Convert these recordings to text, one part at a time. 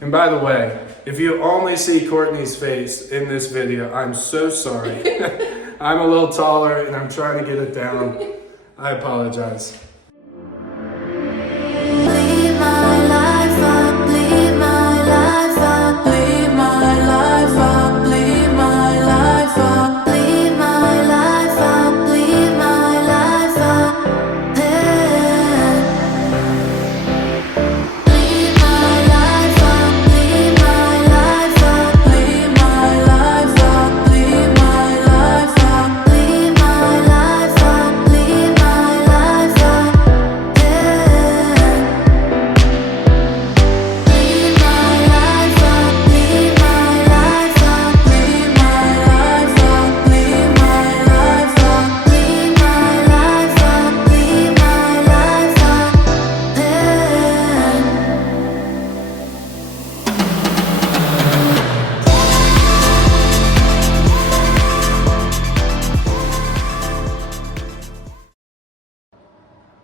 And by the way, if you only see Courtney's face in this video, I'm so sorry. I'm a little taller and I'm trying to get it down. I apologize.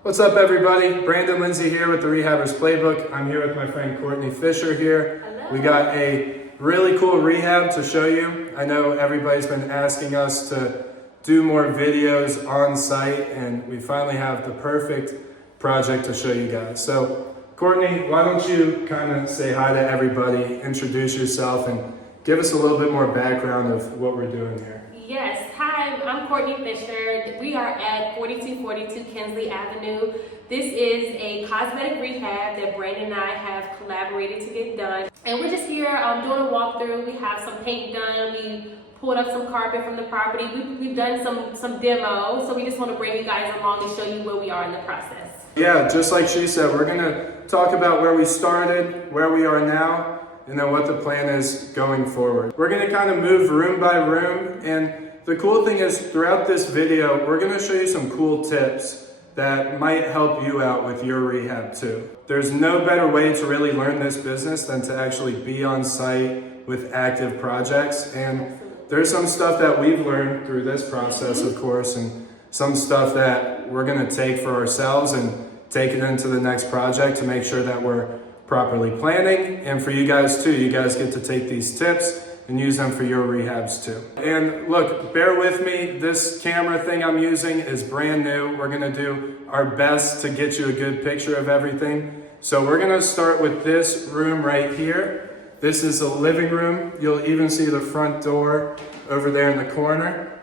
What's up, everybody? Brandon Lindsay here with the Rehabber's Playbook. I'm here with my friend Courtney Fisher here. Hello. We got a really cool rehab to show you. I know everybody's been asking us to do more videos on site, and we finally have the perfect project to show you guys. So, Courtney, why don't you kind of say hi to everybody, introduce yourself, and give us a little bit more background of what we're doing here. Yes, hi, I'm Courtney Fisher. We are at 4242 Kinsley Avenue. This is a cosmetic rehab that Brandon and I have collaborated to get done. And we're just here doing a walkthrough. We have some paint done. We pulled up some carpet from the property. We've done some demo. So we just want to bring you guys along and show you where we are in the process. Yeah, just like she said, we're going to talk about where we started, where we are now, and then what the plan is going forward. We're gonna kind of move room by room, and the cool thing is throughout this video, we're gonna show you some cool tips that might help you out with your rehab too. There's no better way to really learn this business than to actually be on site with active projects, and there's some stuff that we've learned through this process, of course, and some stuff that we're gonna take for ourselves and take it into the next project to make sure that we're properly planning, and for you guys too. You guys get to take these tips and use them for your rehabs too. And look, bear with me, this camera thing I'm using is brand new. We're gonna do our best to get you a good picture of everything. So we're gonna start with this room right here. This is a living room. You'll even see the front door over there in the corner.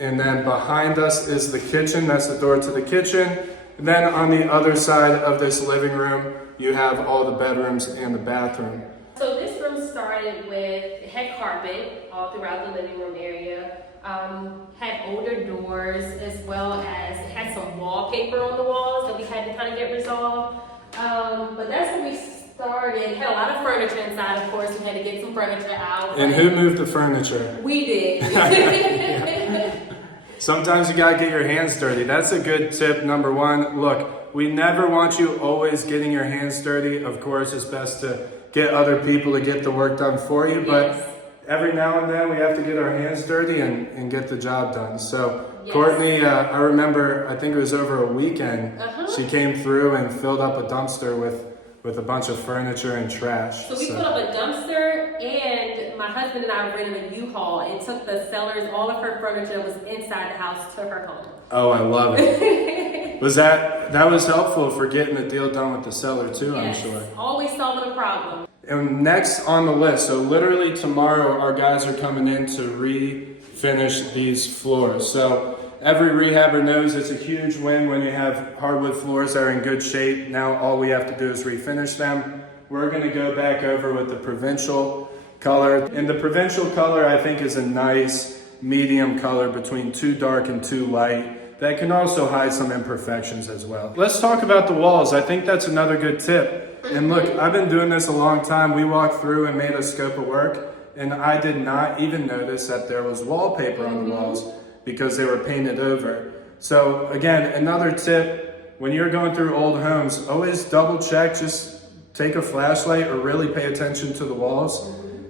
And then behind us is the kitchen. That's the door to the kitchen. And then on the other side of this living room, you have all the bedrooms and the bathroom. So this room started with, it had carpet all throughout the living room area, had older doors, as well as it had some wallpaper on the walls that we had to kind of get resolved. But that's when we started. It had a lot of furniture inside, of course. We had to get some furniture out. And who moved the furniture? We did. Sometimes you gotta get your hands dirty. That's a good tip, number one. Look, we never want you always getting your hands dirty. Of course, it's best to get other people to get the work done for you, but every now and then we have to get our hands dirty and get the job done. So Courtney, I remember, I think it was over a weekend, she came through and filled up a dumpster with a bunch of furniture and trash. So we put up a dumpster, and my husband and I rented a U-Haul and took the seller's, all of her furniture was inside the house to her home. Oh, I love it. That was helpful for getting the deal done with the seller too, yes, I'm sure. Always solving a problem. And next on the list, so literally tomorrow, our guys are coming in to refinish these floors. So every rehabber knows it's a huge win when you have hardwood floors that are in good shape. Now all we have to do is refinish them. We're gonna go back over with the provincial color. And the provincial color, I think, is a nice medium color between too dark and too light that can also hide some imperfections as well. Let's talk about the walls. I think that's another good tip. And look, I've been doing this a long time. We walked through and made a scope of work, and I did not even notice that there was wallpaper on the walls because they were painted over. So again, another tip, when you're going through old homes, always double check, just take a flashlight or really pay attention to the walls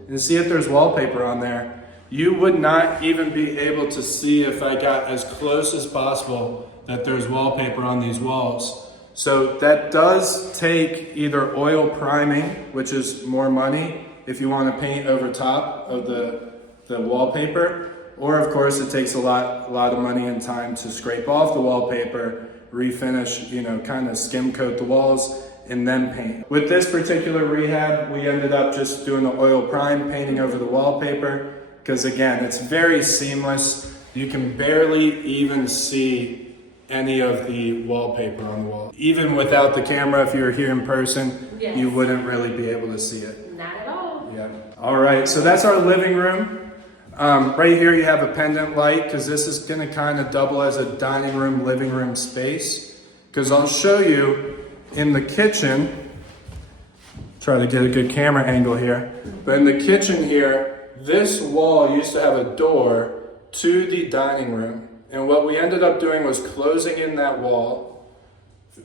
and see if there's wallpaper on there. You would not even be able to see if I got as close as possible that there's wallpaper on these walls. So that does take either oil priming, which is more money if you want to paint over top of the wallpaper, or of course it takes a lot of money and time to scrape off the wallpaper, refinish, kind of skim coat the walls, and then paint. With this particular rehab, we ended up just doing the oil prime, painting over the wallpaper, because again, it's very seamless. You can barely even see any of the wallpaper on the wall. Even without the camera, if you were here in person, Yes. you wouldn't really be able to see it. Not at all. Yeah. All right, so that's our living room. Right here you have a pendant light because this is gonna kind of double as a dining room, living room space. Because I'll show you in the kitchen, try to get a good camera angle here, but in the kitchen here, this wall used to have a door to the dining room. And what we ended up doing was closing in that wall,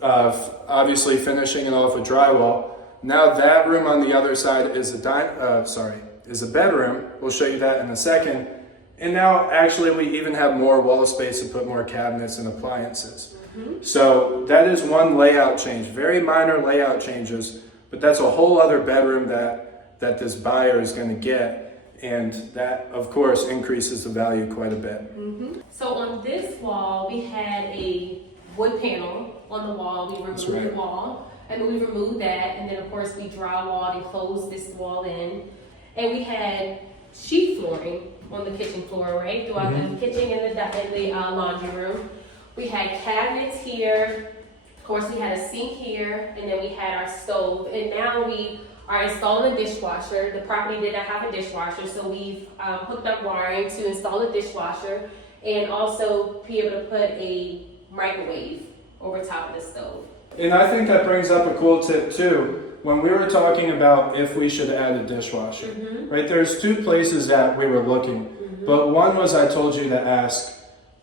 obviously finishing it off with drywall. Now that room on the other side is a bedroom. We'll show you that in a second. And now actually we even have more wall space to put more cabinets and appliances. So that is one layout change, very minor layout changes, but that's a whole other bedroom that this buyer is going to get. And that, of course, increases the value quite a bit. So on this wall, we had a wood panel on the wall. We removed the wall, and we removed that, and then of course we drywalled and closed this wall in. And we had sheet flooring on the kitchen floor, right? Throughout the kitchen and the laundry room. We had cabinets here. Of course, we had a sink here, and then we had our stove. And now we are installing a dishwasher. The property did not have a dishwasher, so we've hooked up wiring to install a dishwasher and also be able to put a microwave over top of the stove. And I think that brings up a cool tip too. When we were talking about if we should add a dishwasher, right? There's two places that we were looking, but one was I told you to ask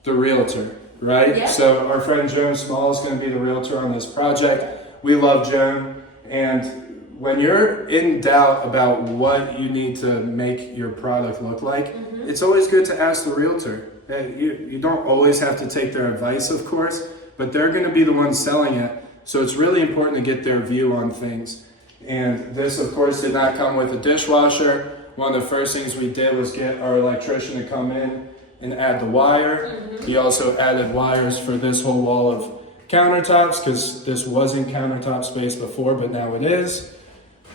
the realtor, right? Yep. So our friend Joan Small is going to be the realtor on this project. We love Joan, and when you're in doubt about what you need to make your product look like, it's always good to ask the realtor. You don't always have to take their advice, of course, but they're going to be the ones selling it. So it's really important to get their view on things. And this, of course, did not come with a dishwasher. One of the first things we did was get our electrician to come in and add the wire. He also added wires for this whole wall of countertops because this wasn't countertop space before, but now it is.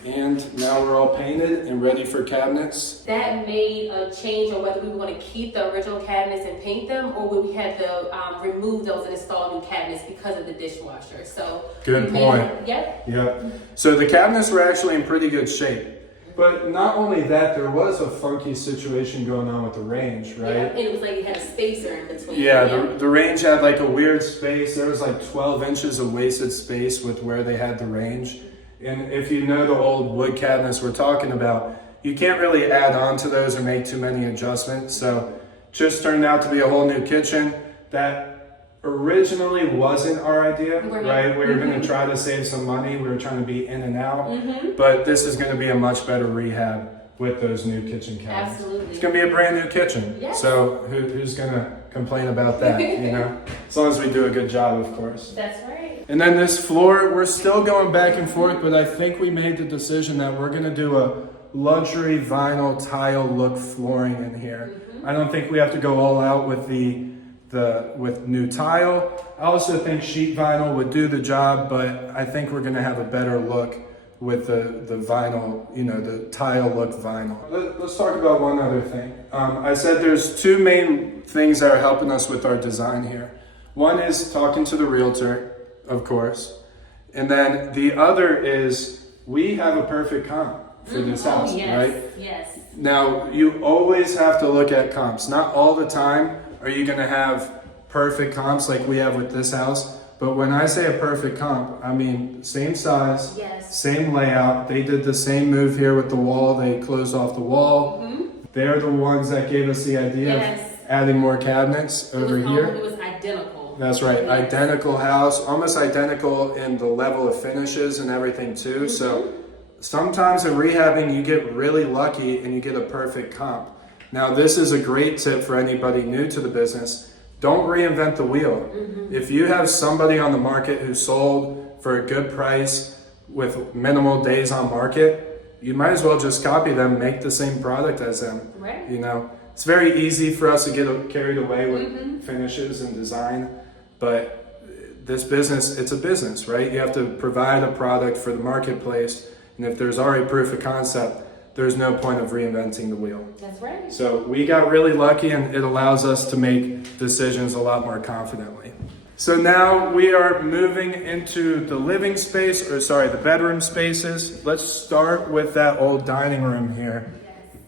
And now we're all painted and ready for cabinets. That made a change on whether we were going to keep the original cabinets and paint them, or we had to remove those and install new cabinets because of the dishwasher. So good point. Yep. So the cabinets were actually in pretty good shape. But not only that, there was a funky situation going on with the range, right? Yeah, and it was like you had a spacer in between. Yeah, the range had like a weird space. There was like 12 inches of wasted space with where they had the range. And if you know the old wood cabinets we're talking about, you can't really add on to those or make too many adjustments. So just turned out to be a whole new kitchen that originally wasn't our idea, right? We were going to try to save some money. We were trying to be in and out, but this is going to be a much better rehab with those new kitchen cabinets. Absolutely. It's going to be a brand new kitchen. Yes. So who's going to complain about that, As long as we do a good job, of course. That's right. And then this floor, we're still going back and forth, but I think we made the decision that we're going to do a luxury vinyl tile look flooring in here. I don't think we have to go all out with with new tile. I also think sheet vinyl would do the job, but I think we're going to have a better look with the vinyl, the tile look vinyl. Let's talk about one other thing. I said there's two main things that are helping us with our design here. One is talking to the realtor, of course. And then the other is we have a perfect comp for this house, right? Yes. Now, you always have to look at comps. Not all the time are you going to have perfect comps like we have with this house. But when I say a perfect comp, I mean same size, same layout. They did the same move here with the wall. They closed off the wall. They're the ones that gave us the idea of adding more cabinets over here. It was identical. That's right. Identical house, almost identical in the level of finishes and everything too. So sometimes in rehabbing, you get really lucky and you get a perfect comp. Now, this is a great tip for anybody new to the business. Don't reinvent the wheel. If you have somebody on the market who sold for a good price with minimal days on market, you might as well just copy them, make the same product as them. Right. You know, it's very easy for us to get carried away with finishes and design, but this business, it's a business, right? You have to provide a product for the marketplace, and if there's already proof of concept, there's no point of reinventing the wheel. That's right. So we got really lucky, and it allows us to make decisions a lot more confidently. So now we are moving into the living space, or sorry, the bedroom spaces. Let's start with that old dining room here.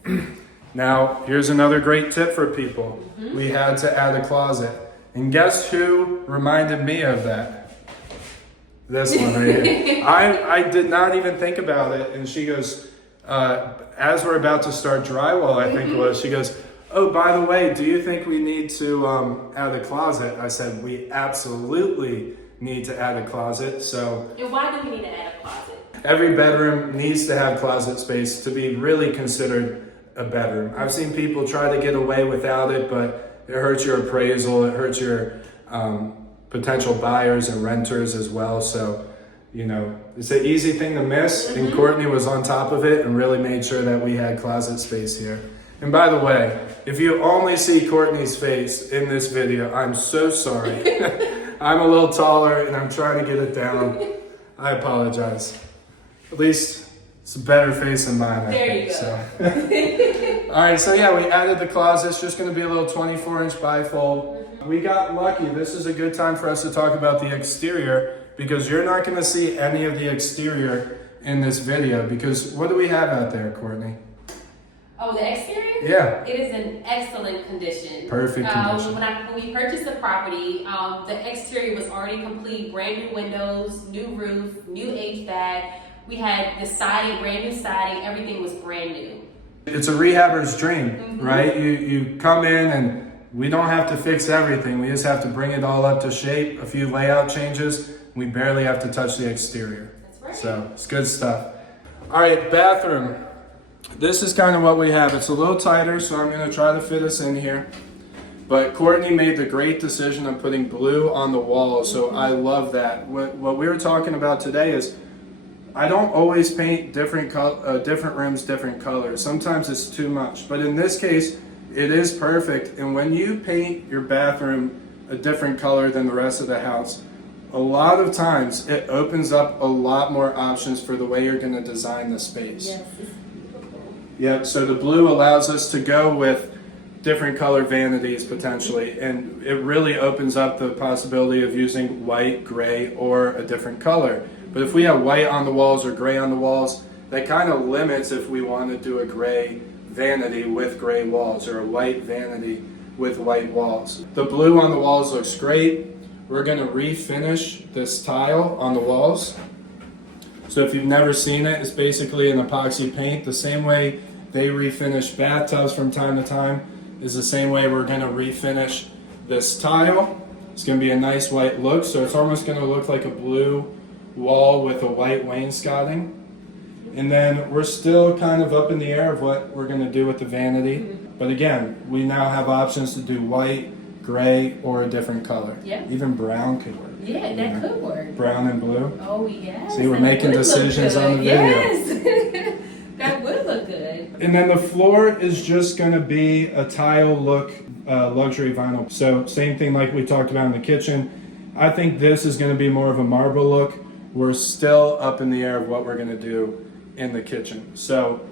Yes. Now, here's another great tip for people. We had to add a closet. And guess who reminded me of that? This one right here. I did not even think about it. And she goes, as we're about to start drywall, I think it was, she goes, oh, by the way, do you think we need to add a closet? I said, we absolutely need to add a closet. So, And why do we need to add a closet? every bedroom needs to have closet space to be really considered a bedroom. I've seen people try to get away without it, but it hurts your appraisal, it hurts your potential buyers and renters as well. So, you know, it's an easy thing to miss, and Courtney was on top of it and really made sure that we had closet space here. And by the way, if you only see Courtney's face in this video, I'm so sorry. I'm a little taller and I'm trying to get it down. I apologize. At least it's a better face than mine, I think. So. All right, so yeah, we added the closet. It's just going to be a little 24-inch bifold. We got lucky. This is a good time for us to talk about the exterior, because you're not going to see any of the exterior in this video, because what do we have out there, Courtney? Oh, the exterior? Yeah. It is in excellent condition. Perfect condition. When we purchased the property, the exterior was already complete. Brand new windows, new roof, new HVAC. We had the siding, brand new siding. Everything was brand new. It's a rehabber's dream, right? You come in and we don't have to fix everything. We just have to bring it all up to shape, a few layout changes. We barely have to touch the exterior. That's right. So it's good stuff. All right, bathroom. This is kind of what we have. It's a little tighter, so I'm going to try to fit us in here. But Courtney made the great decision of putting blue on the walls, so I love that. What we were talking about today is I don't always paint different rooms different colors. Sometimes it's too much, but in this case, it is perfect. And when you paint your bathroom a different color than the rest of the house, a lot of times it opens up a lot more options for the way you're going to design the space. Yes, it's beautiful. Yep, so the blue allows us to go with different color vanities potentially, and it really opens up the possibility of using white, gray, or a different color. But if we have white on the walls or gray on the walls, that kind of limits if we want to do a gray vanity with gray walls or a white vanity with white walls. The blue on the walls looks great. We're going to refinish this tile on the walls. So if you've never seen it, it's basically an epoxy paint. The same way they refinish bathtubs from time to time is the same way we're going to refinish this tile. It's going to be a nice white look, so it's almost going to look like a blue wall with a white wainscoting. And then we're still kind of up in the air of what we're going to do with the vanity. But again, we now have options to do white, gray, or a different color. Yeah. Even brown could work. Yeah, that could work. Brown and blue. Oh, yes. See, we're making decisions on the video. Yes. That would look good. And then the floor is just going to be a tile look, luxury vinyl. So same thing like we talked about in the kitchen. I think this is going to be more of a marble look. We're still up in the air of what we're going to do in the kitchen. So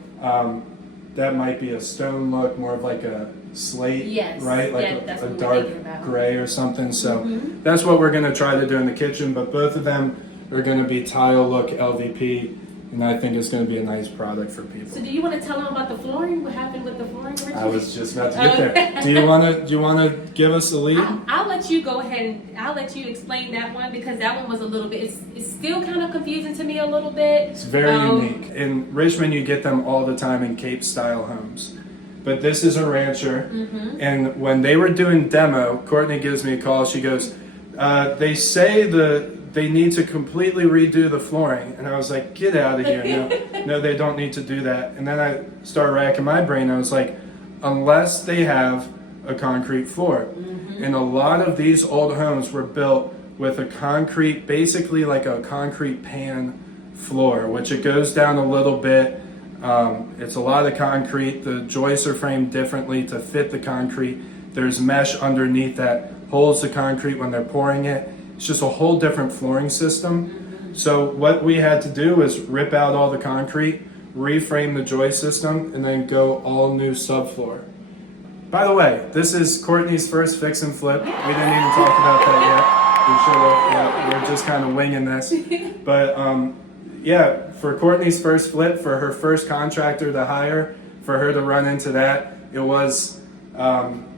that might be a stone look, more of like a slate, yes. right? Like that's a what dark we're thinking about. gray or something. So that's what we're going to try to do in the kitchen. But both of them are going to be tile look LVP. And I think it's going to be a nice product for people. So do you want to tell them about the flooring? What happened with the flooring originally? I was just about to get there. Do you want to give us the lead? I'll let you go ahead and I'll let you explain that one, because that one was a little bit, it's still kind of confusing to me a little bit. It's very unique. In Richmond, you get them all the time in Cape style homes. But this is a rancher. And when they were doing demo, Courtney gives me a call. She goes, they say they need to completely redo the flooring. And I was like, get out of here. No, they don't need to do that. And then I started racking my brain. I was like, unless they have a concrete floor. And a lot of these old homes were built with a concrete, basically like a concrete pan floor, which it goes down a little bit. It's a lot of concrete. The joists are framed differently to fit the concrete. There's mesh underneath that holds the concrete when they're pouring it. It's just a whole different flooring system. So what we had to do was rip out all the concrete, reframe the joist system, and then go all new subfloor. By the way, this is Courtney's first fix and flip. We didn't even talk about that yet. We should have. Yeah, we're just kind of winging this. But yeah, for Courtney's first flip, for her first contractor to hire, for her to run into that, it was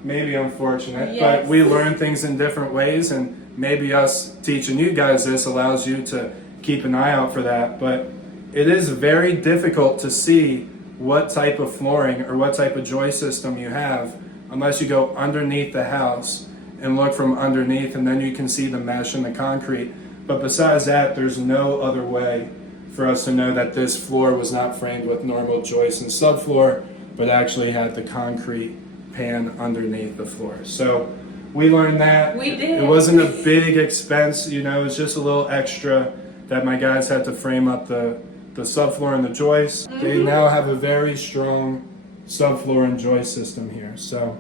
maybe unfortunate. Yes. But we learn things in different ways, and maybe us teaching you guys this allows you to keep an eye out for that. But it is very difficult to see what type of flooring or what type of joist system you have unless you go underneath the house and look from underneath, and then you can see the mesh and the concrete. But besides that, there's no other way for us to know that this floor was not framed with normal joists and subfloor, but actually had the concrete pan underneath the floor. So we learned that. We did. It wasn't a big expense, you know, it was just a little extra that my guys had to frame up the subfloor and the joists. They now have a very strong subfloor and joist system here. So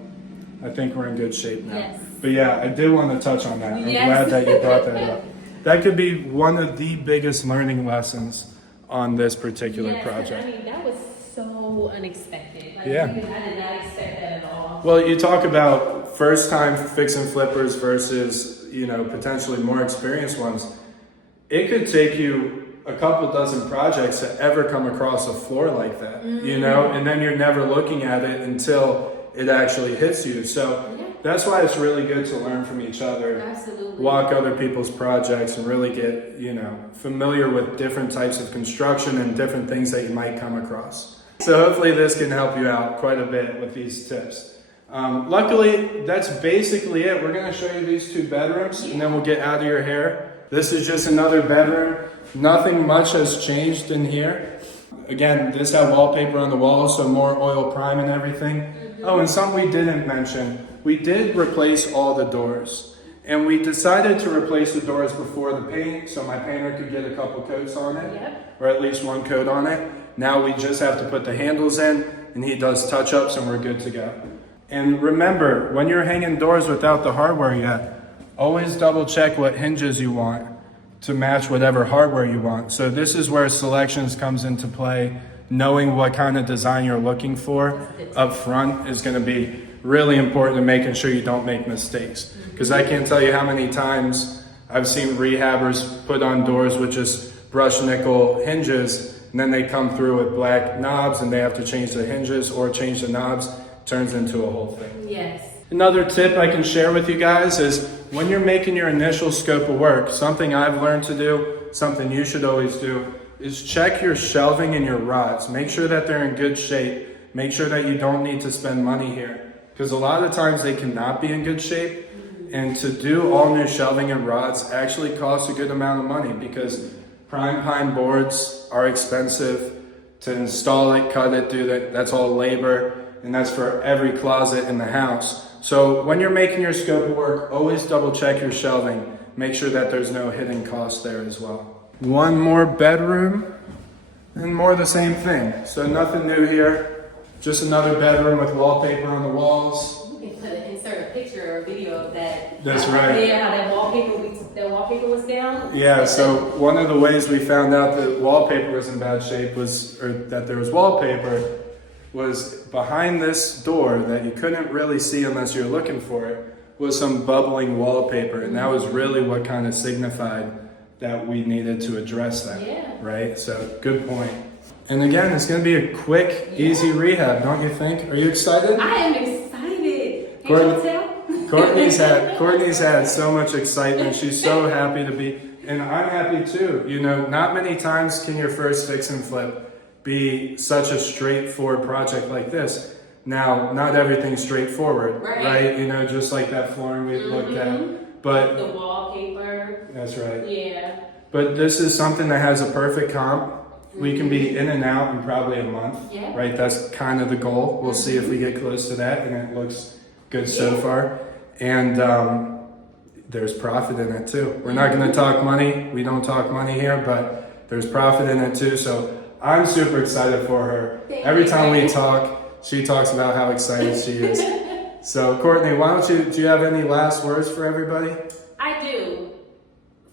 I think we're in good shape now. Yes. But yeah, I did want to touch on that. I'm Yes. glad that you brought that up. That could be one of the biggest learning lessons on this particular Yes, project. I mean, that was so unexpected. Like, Yeah. I did not expect that at all. Well, you talk about first time fix and flippers versus, you know, potentially more experienced ones. It could take you a couple dozen projects to ever come across a floor like that, you know, and then you're never looking at it until it actually hits you. So that's why it's really good to learn from each other, Absolutely. walk other people's projects, and really get, you know, familiar with different types of construction and different things that you might come across. So hopefully this can help you out quite a bit with these tips. Luckily, that's basically it. We're going to show you these two bedrooms, and then we'll get out of your hair. This is just another bedroom. Nothing much has changed in here. Again, this had wallpaper on the walls, so more oil prime and everything. Oh, and something we didn't mention. We did replace all the doors. And we decided to replace the doors before the paint, so my painter could get a couple coats on it. Yep. Or at least one coat on it. Now we just have to put the handles in, and he does touch-ups, and we're good to go. And remember, when you're hanging doors without the hardware yet, always double check what hinges you want to match whatever hardware you want. So this is where selections comes into play. Knowing what kind of design you're looking for up front is going to be really important in making sure you don't make mistakes. Because I can't tell you how many times I've seen rehabbers put on doors with just brushed nickel hinges, and then they come through with black knobs and they have to change the hinges or change the knobs. Turns into a whole thing. Yes. Another tip I can share with you guys is when you're making your initial scope of work, something I've learned to do, something you should always do, is check your shelving and your rods. Make sure that they're in good shape. Make sure that you don't need to spend money here. Because a lot of times they cannot be in good shape. And to do all new shelving and rods actually costs a good amount of money because prime pine boards are expensive. To install it, cut it, do that, that's all labor. And that's for every closet in the house. So when you're making your scope of work, always double check your shelving. Make sure that there's no hidden costs there as well. One more bedroom and more of the same thing. So nothing new here. Just another bedroom with wallpaper on the walls. You can insert a picture or a video of that. That's right. Yeah, how that wallpaper was down. Yeah, so one of the ways we found out that wallpaper was in bad shape or that there was wallpaper, was behind this door that you couldn't really see unless you're looking for it, was some bubbling wallpaper. And that was really what kind of signified that we needed to address that, right? So good point. And again, it's gonna be a quick, easy rehab, don't you think? Are you excited? I am excited. Can you tell? Courtney's had so much excitement. She's so happy to be, and I'm happy too. You know, not many times can your first fix and flip be such a straightforward project like this. Now, not everything's straightforward, right? You know, just like that flooring we looked at. But the wallpaper. That's right. Yeah. But this is something that has a perfect comp. We can be in and out in probably a month, right? That's kind of the goal. We'll see if we get close to that, and it looks good so far. And there's profit in it too. We're not going to talk money. We don't talk money here, but there's profit in it too. So I'm super excited for her. Every time we talk, she talks about how excited she is. So Courtney, do you have any last words for everybody? I do.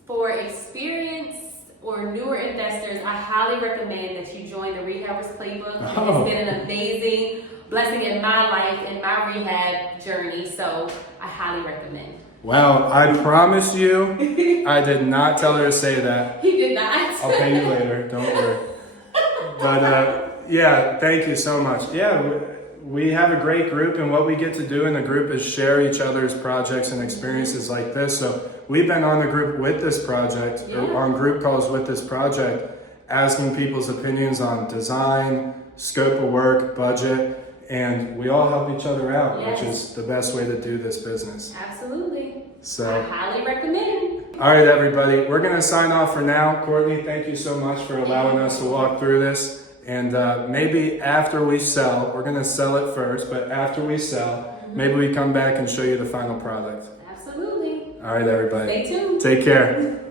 For experienced or newer investors, I highly recommend that you join the Rehabber's Playbook. Oh. It's been an amazing blessing in my life and my rehab journey, so I highly recommend. Well, I promise you, I did not tell her to say that. You did not. I'll pay you later, don't worry. But yeah, thank you so much. Yeah, we have a great group, and what we get to do in the group is share each other's projects and experiences like this. So we've been on the group with this project, or on group calls with this project, asking people's opinions on design, scope of work, budget, and we all help each other out, which is the best way to do this business. Absolutely. So I highly recommend. All right, everybody, we're going to sign off for now. Courtney, thank you so much for allowing us to walk through this. And maybe after we sell, we're going to sell it first, but after we sell, maybe we come back and show you the final product. Absolutely. All right, everybody. Stay tuned. Take care.